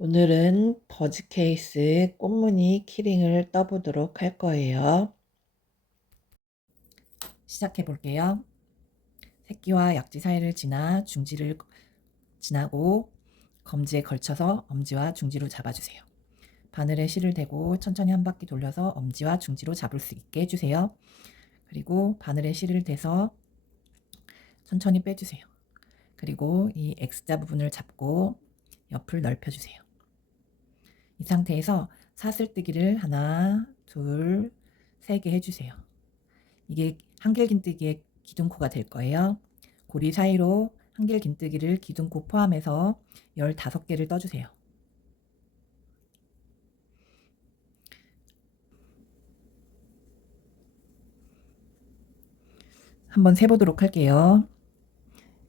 오늘은 버즈 케이스 꽃무늬 키링을 떠보도록 할 거예요. 시작해 볼게요. 새끼와 약지 사이를 지나 중지를 지나고 검지에 걸쳐서 엄지와 중지로 잡아주세요. 바늘에 실을 대고 천천히 한 바퀴 돌려서 엄지와 중지로 잡을 수 있게 해주세요. 그리고 바늘에 실을 대서 천천히 빼주세요. 그리고 이 X자 부분을 잡고 옆을 넓혀주세요. 이 상태에서 사슬뜨기를 하나, 둘, 세 개 해주세요. 이게 한길긴뜨기의 기둥코가 될 거예요. 고리 사이로 한길긴뜨기를 기둥코 포함해서 15개를 떠주세요. 한번 세보도록 할게요.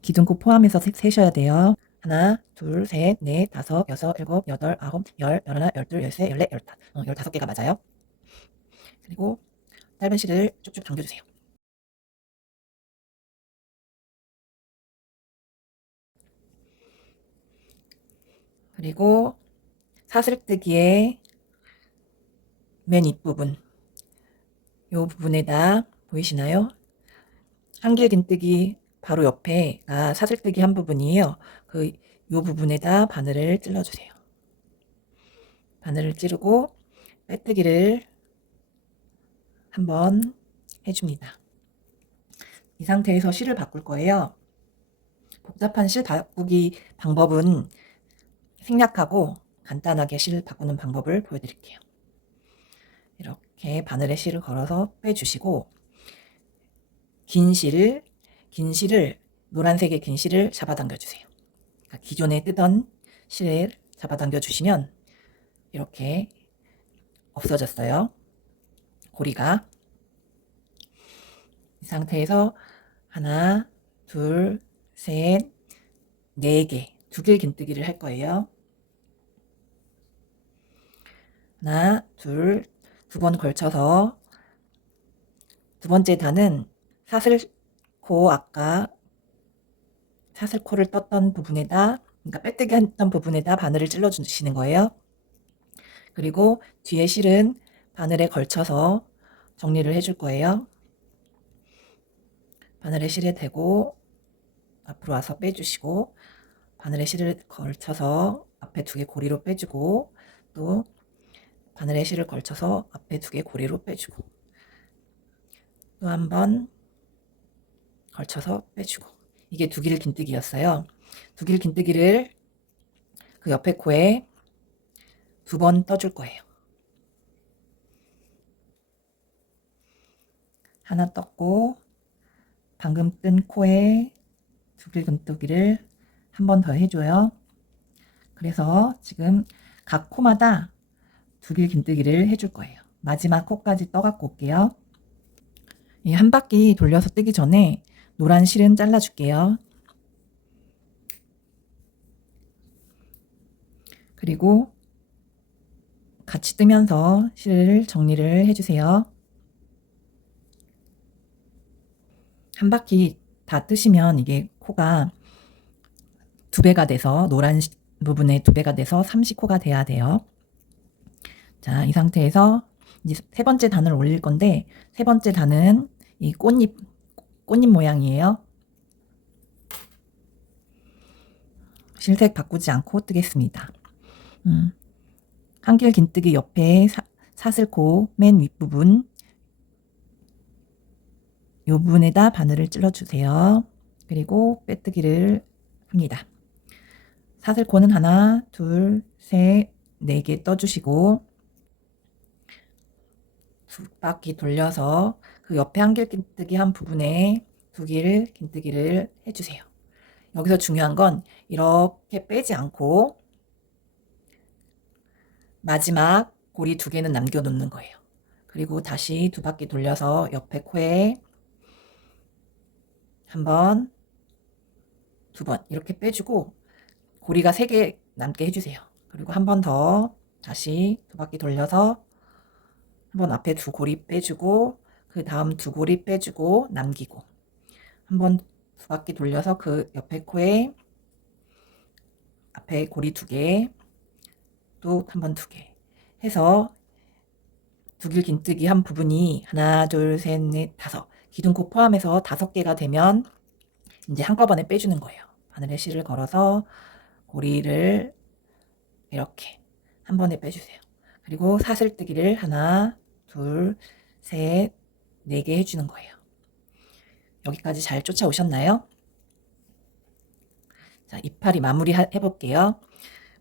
기둥코 포함해서 세셔야 돼요. 하나, 둘, 셋, 넷, 다섯, 여섯, 일곱, 여덟, 아홉, 열, 열하나, 열둘, 열세, 열네, 열다. 15개가 맞아요. 그리고 짧은 실을 쭉쭉 당겨주세요. 그리고 사슬뜨기의 맨 윗부분, 요 부분에다 보이시나요? 한길긴뜨기 바로 옆에가 사슬뜨기 한 부분이에요. 요 부분에다 바늘을 찔러주세요. 바늘을 찌르고 빼뜨기를 한번 해줍니다. 이 상태에서 실을 바꿀 거예요. 복잡한 실 바꾸기 방법은 생략하고 간단하게 실 바꾸는 방법을 보여드릴게요. 이렇게 바늘에 실을 걸어서 빼주시고 긴 실을 노란색의 긴 실을 잡아당겨 주세요. 그러니까 기존에 뜨던 실을 잡아당겨 주시면 이렇게 없어졌어요. 고리가. 이 상태에서 하나, 둘, 셋, 네 개, 두 길 긴뜨기를 할 거예요. 하나, 둘, 두 번 걸쳐서 두 번째 단은 사슬코 아까 사슬코를 떴던 부분에다, 그러니까 빼뜨기 했던 부분에다 바늘을 찔러 주시는 거예요. 그리고 뒤에 실은 바늘에 걸쳐서 정리를 해줄 거예요. 바늘에 실에 대고 앞으로 와서 빼주시고 바늘에 실을 걸쳐서 앞에 2개 고리로 빼주고 또 바늘에 실을 걸쳐서 앞에 2개 고리로 빼주고 또 한 번 걸쳐서 빼주고 이게 2길 긴뜨기였어요. 2길 긴뜨기를 그 옆에 코에 2번 떠줄 거예요. 하나 떴고 방금 뜬 코에 2길 긴뜨기를 한 번 더 해줘요. 그래서 지금 각 코마다 2길 긴뜨기를 해줄 거예요. 마지막 코까지 떠갖고 올게요. 한 바퀴 돌려서 뜨기 전에 노란 실은 잘라줄게요. 그리고 같이 뜨면서 실을 정리를 해주세요. 한 바퀴 다 뜨시면 이게 코가 2배가 돼서 노란 부분에 2배가 돼서 30코가 돼야 돼요. 자, 이 상태에서 이제 세 번째 단을 올릴 건데 세 번째 단은 이 꽃잎 모양이에요. 실색 바꾸지 않고 뜨겠습니다. 한길 긴뜨기 옆에 사슬코 맨 윗부분 이 부분에다 바늘을 찔러주세요. 그리고 빼뜨기를 합니다. 사슬코는 하나, 둘, 셋, 4개 떠주시고 2바퀴 돌려서 그 옆에 한길 긴뜨기 한 부분에 2길 긴뜨기를 해주세요. 여기서 중요한 건 이렇게 빼지 않고 마지막 고리 2개는 남겨놓는 거예요. 그리고 다시 2바퀴 돌려서 옆에 코에 한 번, 2번 이렇게 빼주고 고리가 3개 남게 해주세요. 그리고 한 번 더 다시 2바퀴 돌려서 한 번 앞에 2고리 빼주고 그 다음 2고리 빼주고 남기고 한 번 2바퀴 돌려서 그 옆에 코에 앞에 고리 2개 또 한 번 2개 해서 두길 긴뜨기 한 부분이 하나, 둘, 셋, 넷, 5 기둥코 포함해서 5개가 되면 이제 한꺼번에 빼주는 거예요. 바늘에 실을 걸어서 고리를 이렇게 한 번에 빼주세요. 그리고 사슬뜨기를 하나, 둘, 셋, 4개 해주는 거예요. 여기까지 잘 쫓아오셨나요? 자, 이파리 마무리 해볼게요.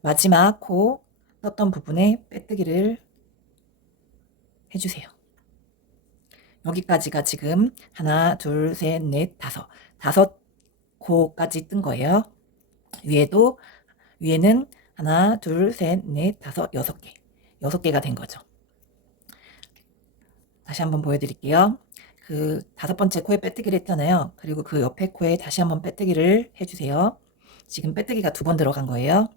마지막 코 떴던 부분에 빼뜨기를 해주세요. 여기까지가 지금 하나, 둘, 셋, 넷, 5 코까지 뜬 거예요. 위에는 하나, 둘, 셋, 넷, 5, 6개. 6개가 된 거죠. 다시 한번 보여드릴게요. 그 5번째 코에 빼뜨기를 했잖아요. 그리고 그 옆에 코에 다시 한번 빼뜨기를 해주세요. 지금 빼뜨기가 2번 들어간 거예요.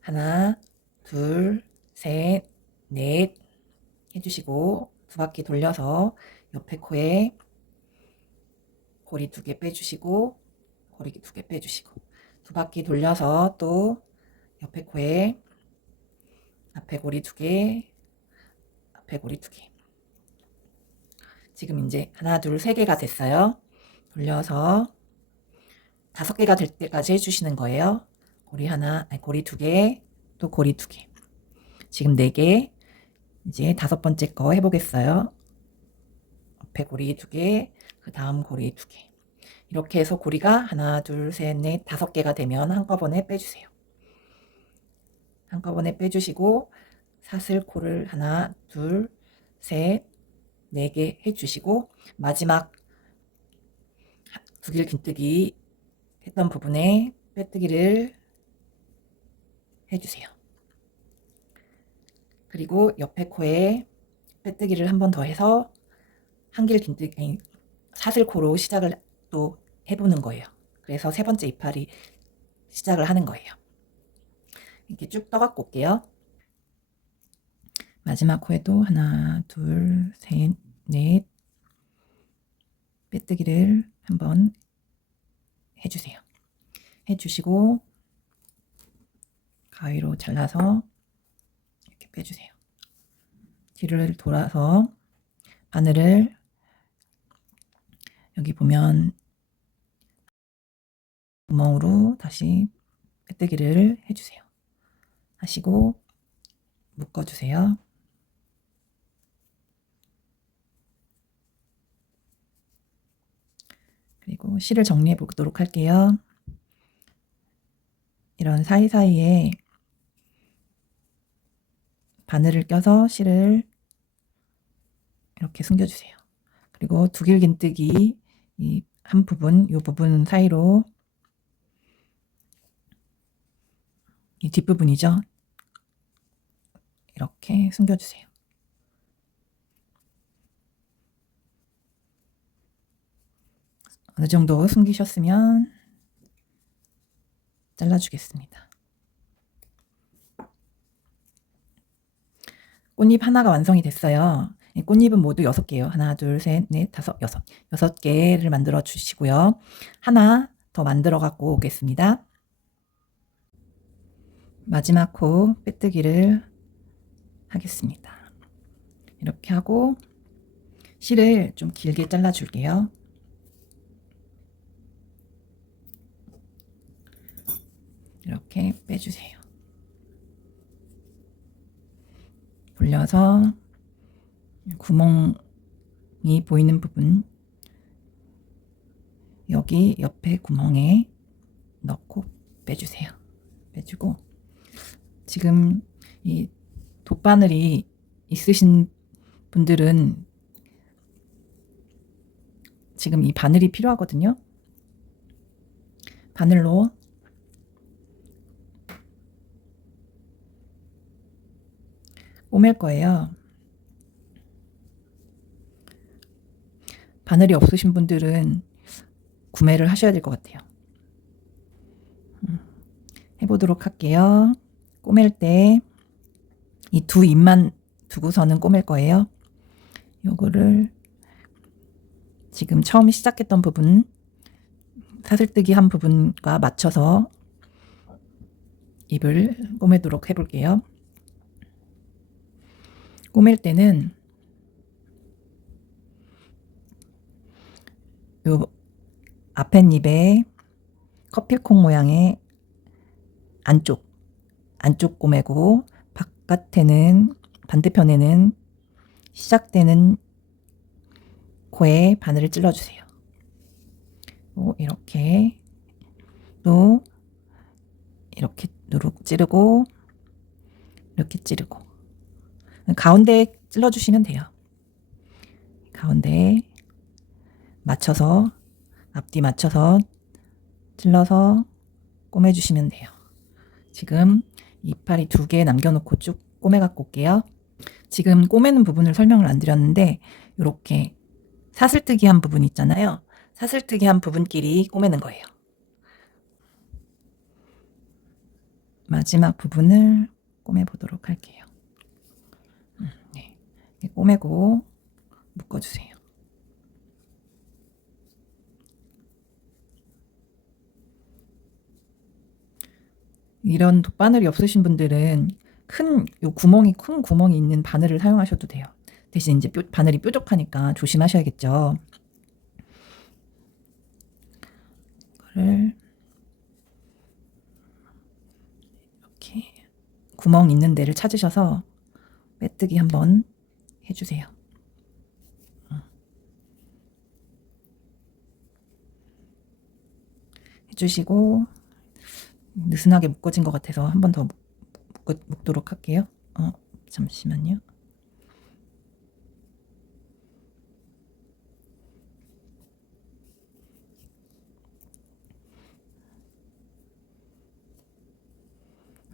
하나, 둘, 셋, 넷 해주시고 2바퀴 돌려서 옆에 코에 고리 2개 빼주시고 고리 2개 빼주시고 2바퀴 돌려서 또 옆에 코에 앞에 고리 2개 앞에 고리 2개 지금 이제 하나, 둘, 3개가 됐어요. 돌려서 5개가 될 때까지 해주시는 거예요. 고리 하나, 아니, 고리 2개, 또 고리 2개. 지금 4개. 이제 5번째 거 해보겠어요. 앞에 고리 2개, 그 다음 고리 2개. 이렇게 해서 고리가 하나, 둘, 셋, 넷, 5개가 되면 한꺼번에 빼주세요. 한꺼번에 빼주시고 사슬코를 하나, 둘, 셋, 4개 해주시고 마지막 두길 긴뜨기 했던 부분에 빼뜨기를 해주세요. 그리고 옆에 코에 빼뜨기를 한 번 더 해서 한길 긴뜨기 사슬코로 시작을 또 해보는 거예요. 그래서 3번째 이파리 시작을 하는 거예요. 이렇게 쭉 떠갖고 올게요. 마지막 코에도 하나, 둘, 셋, 넷 빼뜨기를 한번 해주세요. 해주시고 가위로 잘라서 이렇게 빼주세요. 뒤를 돌아서 바늘을 여기 보면 구멍으로 다시 빼뜨기를 해주세요. 하시고 묶어주세요. 그리고 실을 정리해 보도록 할게요. 이런 사이사이에 바늘을 껴서 실을 이렇게 숨겨주세요. 그리고 두길 긴뜨기 이 한 부분, 이 부분 사이로 이 뒷부분이죠. 이렇게 숨겨주세요. 어느 정도 숨기셨으면 잘라주겠습니다. 꽃잎 하나가 완성이 됐어요. 꽃잎은 모두 6개예요. 하나, 둘, 셋, 넷, 5, 6. 6개를 만들어 주시고요. 하나 더 만들어 갖고 오겠습니다. 마지막 코 빼뜨기를 하겠습니다. 이렇게 하고 실을 좀 길게 잘라 줄게요. 이렇게 빼주세요. 돌려서 구멍이 보이는 부분 여기 옆에 구멍에 넣고 빼주세요. 빼주고 지금 이 돗바늘이 있으신 분들은 지금 이 바늘이 필요하거든요. 바늘로 꼬맬 거예요. 바늘이 없으신 분들은 구매를 하셔야 될 것 같아요. 해보도록 할게요. 꼬맬 때 이 두 입만 두고서는 꼬맬 거예요. 요거를 지금 처음 시작했던 부분 사슬뜨기 한 부분과 맞춰서 입을 꼬매도록 해볼게요. 꼬맬 때는 요 앞에 입에 커피콩 모양의 안쪽 꼬매고, 바깥에는, 반대편에는 시작되는 코에 바늘을 찔러주세요. 이렇게 또 이렇게 누르고 찌르고, 이렇게 찌르고, 가운데 찔러주시면 돼요. 가운데 맞춰서, 앞뒤 맞춰서 찔러서 꼬매주시면 돼요. 지금 이파리 2개 남겨놓고 쭉 꼬매갖고 올게요. 지금 꼬매는 부분을 설명을 안 드렸는데, 이렇게 사슬뜨기 한 부분 있잖아요. 사슬뜨기 한 부분끼리 꼬매는 거예요. 마지막 부분을 꼬매보도록 할게요. 네. 꼬매고 묶어주세요. 이런 바늘이 없으신 분들은 큰 구멍이 있는 바늘을 사용하셔도 돼요. 대신 이제 바늘이 뾰족하니까 조심하셔야겠죠. 이거를 이렇게 구멍 있는 데를 찾으셔서 빼뜨기 한번 해주세요. 해주시고, 느슨하게 묶어진 것 같아서 한 번 더 묶도록 할게요. 잠시만요.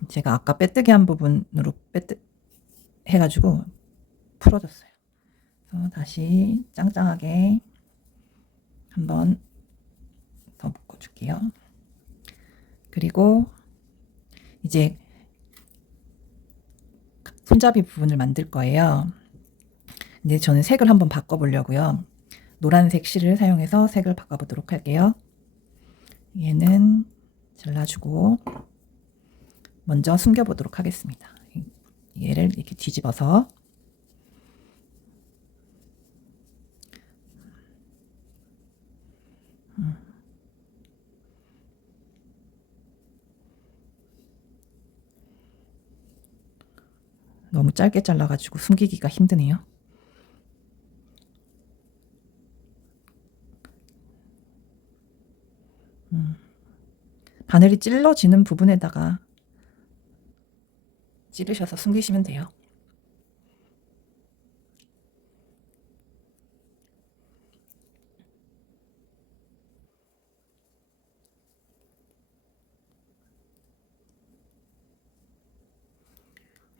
제가 아까 빼뜨기 한 부분으로 해가지고 풀어줬어요. 그래서 다시 짱짱하게 한 번 더 묶어줄게요. 그리고 이제 손잡이 부분을 만들 거예요. 근데 저는 색을 한번 바꿔보려고요. 노란색 실을 사용해서 색을 바꿔보도록 할게요. 얘는 잘라주고 먼저 숨겨보도록 하겠습니다. 얘를 이렇게 뒤집어서 너무 짧게 잘라가지고 숨기기가 힘드네요. 바늘이 찔러지는 부분에다가 찌르셔서 숨기시면 돼요.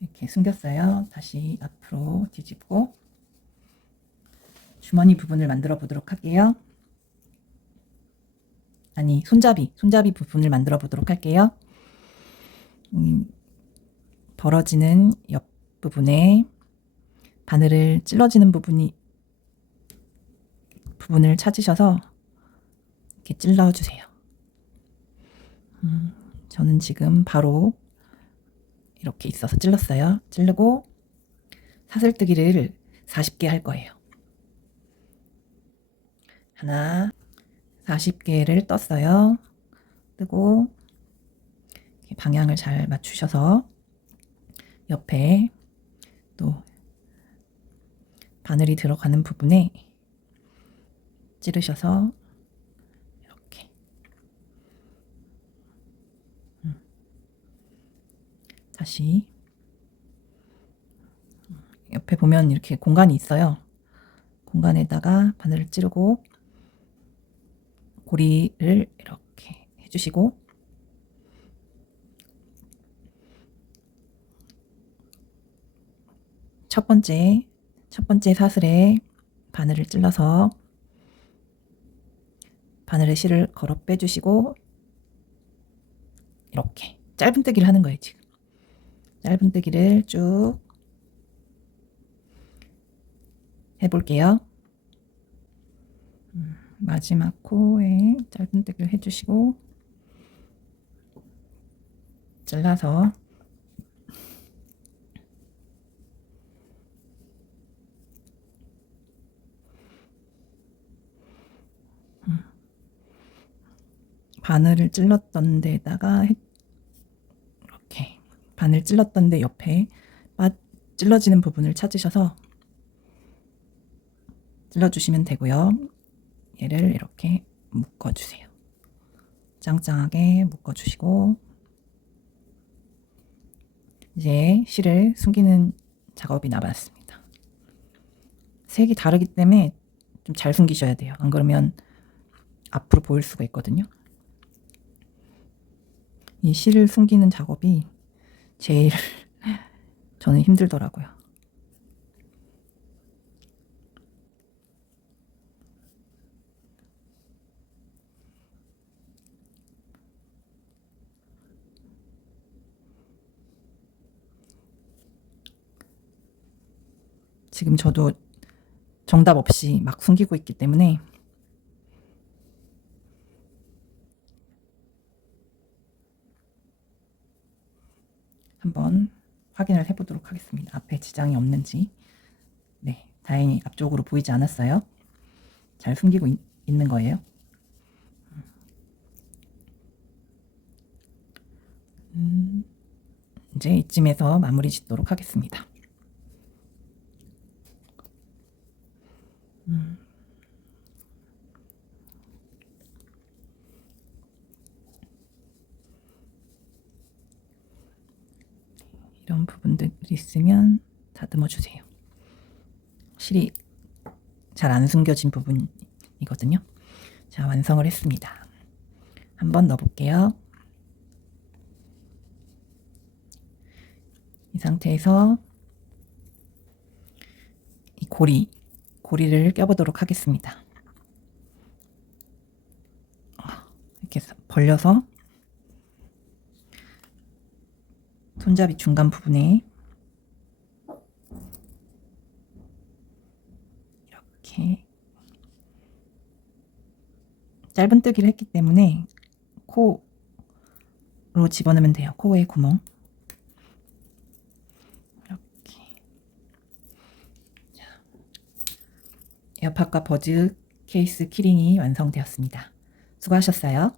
이렇게 숨겼어요. 다시 앞으로 뒤집고 주머니 부분을 만들어 보도록 할게요. 아니, 손잡이 부분을 만들어 보도록 할게요. 벌어지는 옆 부분에 바늘을 찔러지는 부분을 찾으셔서 이렇게 찔러 주세요. 저는 지금 바로 이렇게 있어서 찔렀어요. 찌르고 사슬뜨기를 40개 할 거예요. 하나, 40개를 떴어요. 뜨고 방향을 잘 맞추셔서 옆에 또 바늘이 들어가는 부분에 찌르셔서 이렇게 다시 옆에 보면 이렇게 공간이 있어요. 공간에다가 바늘을 찌르고 고리를 이렇게 해주시고 첫 번째 사슬에 바늘을 찔러서 바늘의 실을 걸어 빼주시고 이렇게 짧은뜨기를 하는 거예요. 지금 짧은뜨기를 쭉 해볼게요. 마지막 코에 짧은뜨기를 해주시고 잘라서 바늘을 찔렀던 데다가 이렇게 바늘 찔렀던 데 옆에 찔러지는 부분을 찾으셔서 찔러주시면 되고요. 얘를 이렇게 묶어주세요. 짱짱하게 묶어주시고 이제 실을 숨기는 작업이 남았습니다. 색이 다르기 때문에 좀 잘 숨기셔야 돼요. 안 그러면 앞으로 보일 수가 있거든요. 이 실을 숨기는 작업이 제일 저는 힘들더라고요. 지금 저도 정답 없이 막 숨기고 있기 때문에 한번 확인을 해보도록 하겠습니다. 앞에 지장이 없는지. 네, 다행히 앞쪽으로 보이지 않았어요. 잘 숨기고 있는 거예요. 이제 이쯤에서 마무리 짓도록 하겠습니다. 이런 부분들이 있으면 다듬어 주세요. 실이 잘 안 숨겨진 부분이거든요. 자, 완성을 했습니다. 한번 넣어볼게요. 이 상태에서 이 고리를 껴보도록 하겠습니다. 이렇게 벌려서 손잡이 중간 부분에 이렇게 짧은뜨기를 했기 때문에 코로 집어넣으면 돼요. 코의 구멍. 이렇게. 자, 에어팟과 버즈 케이스 키링이 완성되었습니다. 수고하셨어요.